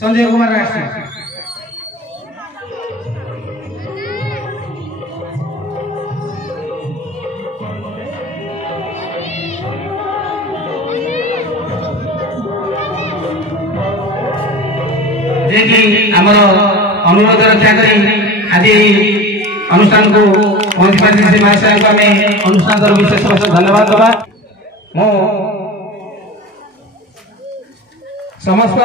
संजय कुमार राष्ट्रीय आमर अनुरोध रक्षा करी आज अनुष्ठान को पहुंची पार्टी महाशय को आम अनुष्ठान विशेष धन्यवाद दबा मो समस्त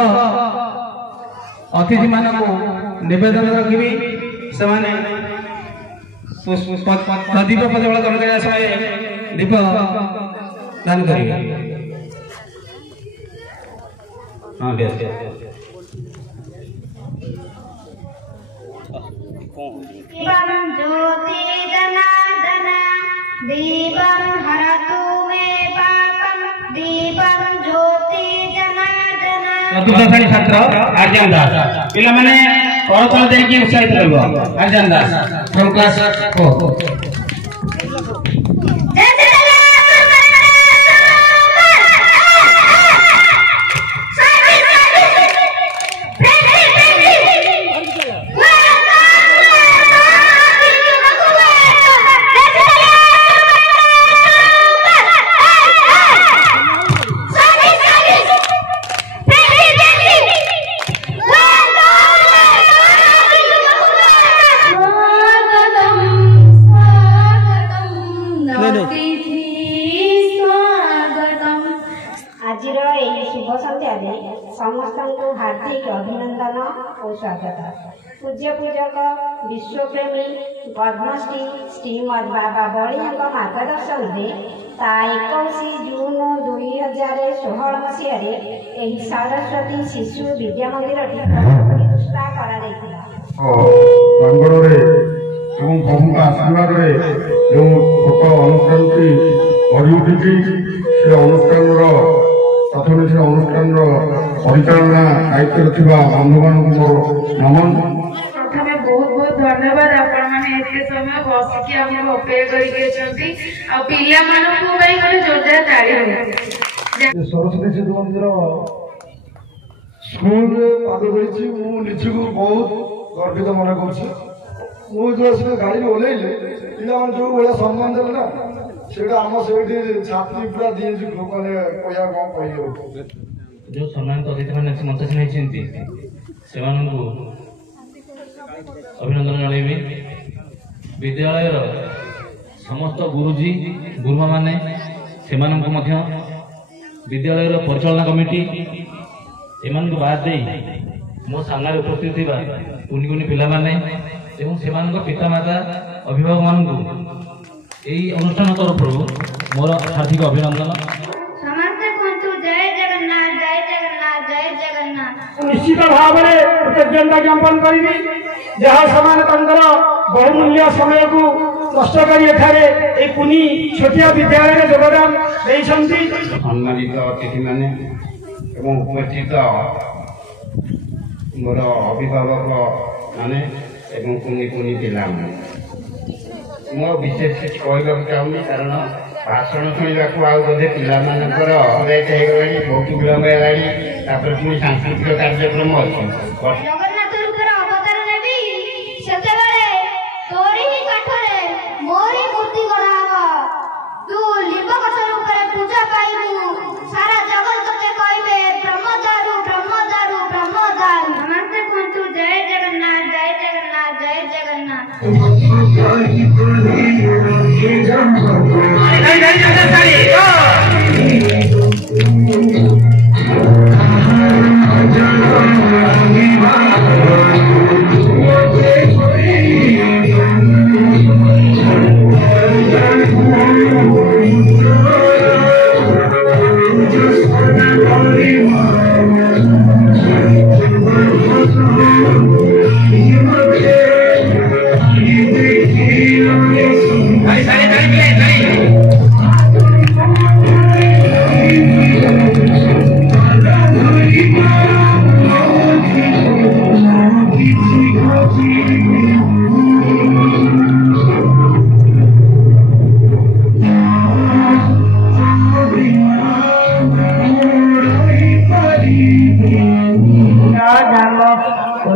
अतिथि मान निवेदन रखी से दीप प्रज्वल करने समय दीप दान करेंगे। हाँ ज्योति जनार्दन दीपं हरतु मे पापं दीपं ज्योति जनार्दन। चतुर्थ श्रेणी छात्र आर्यन दास पिला माने करतल देकी उत्साहित करबो। आर्यन दास फ्रॉम क्लास 4 समस्त हार्दिक अभिनंदन और स्वागत। पूज्य पूजक विश्वप्रेमी पद्मश्री श्रीमद बाबा बलिया मार्गदर्शन में 21 जून 2016 मसीह सरस्वती शिशु विद्या मंदिर प्रतिष्ठा प्रथम से अनुष्ठान परिचालना दायित्व बंधुमान नमन। प्रथम बहुत बहुत धन्यवाद आपण माने एते समय बसिकी हम अपेक्षा करिके आ पिल्ला मानकु पई गले जोरदार ताली हो। सरस्वती शिशु मंदिर स्कूल पाद करिछि मु निजको बहुत गर्वित मन करछि। मु जो गाड़ी ओलेइले पिला मान जो बड़ा सम्मान देले ना सेटा हम सेठी छात्री पूरा दिए जो माने कोया को कहियो जो सम्मानित अतिथि माने मंच से नहीं सेମାନଙ୍କୁ अभिनंदन जणाइबे। विद्यालय समस्त गुरुजी गुरुमा माने सेମାନଙ୍କୁ ମଧ୍ୟ विद्यालय परिचालना कमिटी एମାନଙ୍କୁ बाद दे मो सामने उपस्थित थिबा कुनी कुनी पिला माने एवं सेମାନଙ୍କ पिता माता अभिभावक मानकु एई अनुष्ठान तरफ मोर हार्दिक अभिनंदन। समस्त कुंतु जय जगन्नाथ जय जगन्नाथ जय जगन्नाथ। निश्चित भाव में कृतज्ञता ज्ञापन करी जहाँ समान तंत्र बहुमूल्य समय को नष्ट कर कुनी छोटिया विद्यालय योगदान सम्मानित अतिथि माने एवं उपस्थित मोर अभिभावक माने एवं कुनी कुनी पिला मो विशेष कहवाक चाहूनी कारण भाषण शुणा बोधे पिलाମାନଙ୍କର लेट ହେଇଗଲାଣି बहुत विलम्ब ହେଲାଣି ତାପରେ ପୁଣି ସାଂସ୍କୃତିକ କାର୍ଯ୍ୟକ୍ରମ ଅଛି। ଜଗନ୍ନାଥ ରୂପର ଅବତାର ନେବି ସେତେବେଳେ ତୋରି କାଠରେ ମୋରି ମୂର୍ତ୍ତି ଗଢ଼ାହବ। ତୁ ଲିମ୍ବ ଗଛ ରୂପରେ ପୂଜା ପାଇବୁ। ସାରା ଜଗତ ତତେ କହିବେ ବ୍ରହ୍ମଦାରୁ ବ୍ରହ୍ମଦାରୁ ବ୍ରହ୍ମଦାରୁ। ସମସ୍ତେ କୁହନ୍ତୁ ଜୟ ଜଗନ୍ନାଥ ଜୟ ଜଗନ୍ନାଥ ଜୟ ଜଗନ୍ନାଥ।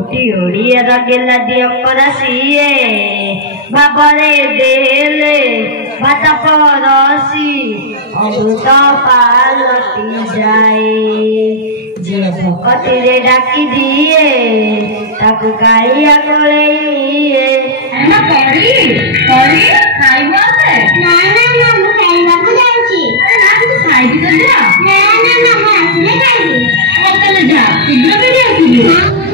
କୋଟି ଓଡ଼ିଆର ଗେଲାଦି ଅପରା ସିଏ ଭାବରେ ଦେଲେ ଭାତ ପରସି ଅମୃତ ପାଲଟି ଯାଏ ଯିଏ ଭକତିରେ ଡାକି ଦିଏ ତାକୁ କାଳିଆ କଳେଇ ନିଏ। ଖାଇବ ନା ମୁଁ ଖାଇବାକୁ ଯାଉଛି। ଖାଇକି ତ ଯା। ନା ମୁଁ ଆସିଲେ ଖାଇବି। ଯା ଶୀଘ୍ର ଫେରି ଆସିବି।